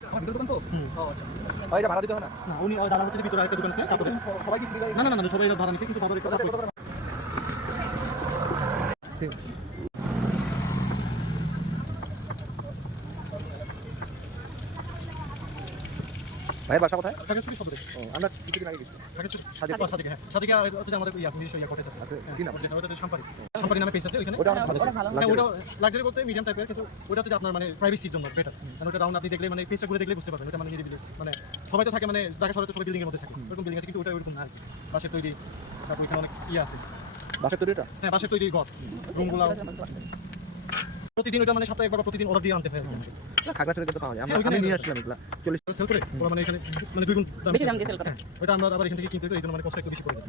আমার ভিতরে দোকান তো ভাই এটা ভাড়া দিতে হয় না না উনি দাদা হচ্ছে ভিতরে আরেকটা দোকান আছে তারপরে সবাই কি না না না সবাই ভাড়া নিছে কিন্তু তাদের কথা ঠিক আছে ভাই বাসা কোথায় টাকা চুরি শব্দ ও আমরা কিছুদিন আগে গেছি টাকা চুরি সাদিক হ্যাঁ সাদিক হচ্ছে আমাদের ইয়া পুলিশ ইয়া কোটেজ আছে কি নাম ওটা সম্পারি সম্পারি নামে পেজ আছে ওখানে ওটা অনেক ভালো হ্যাঁ ওটা লাক্সারি বলতে মিডিয়াম টাইপের কিন্তু ওটা হচ্ছে আপনার মানে প্রাইভেসির জন্য বেটার কারণ ওটা রাউন্ড আপনি দেখলে মানে পেজটা ঘুরে দেখলে বুঝতে পারবেন ওটা মানে নিরিবিলি মানে সবাই তো থাকে মানে ঢাকা শহরে তো সবাই বিল্ডিং এর মধ্যে থাকে এরকম বিল্ডিং আছে কিন্তু ওটা ওরকম না আর কি বাসের তৈরি তারপর এখানে অনেক ইয়ে আছে বাসা তৈরিটা হ্যাঁ বাসের তৈরি ঘর রুমগুলো প্রতিদিন ওটা মানে সপ্তাহে একবার প্রতিদিন অর্ডার দিয়ে আনতে হয় খাগড়াছড়িতে তো পাওয়া যায় আমি নিয়ে আসলাম এগুলা 40 সেল করে ওরা মানে এখানে মানে 2 গুণ বেশি দাম দিয়ে সেল করে ওটা আমরা আবার এখান থেকে কিনতে তো এই জন্য মানে কষ্ট একটু বেশি পড়ে যায়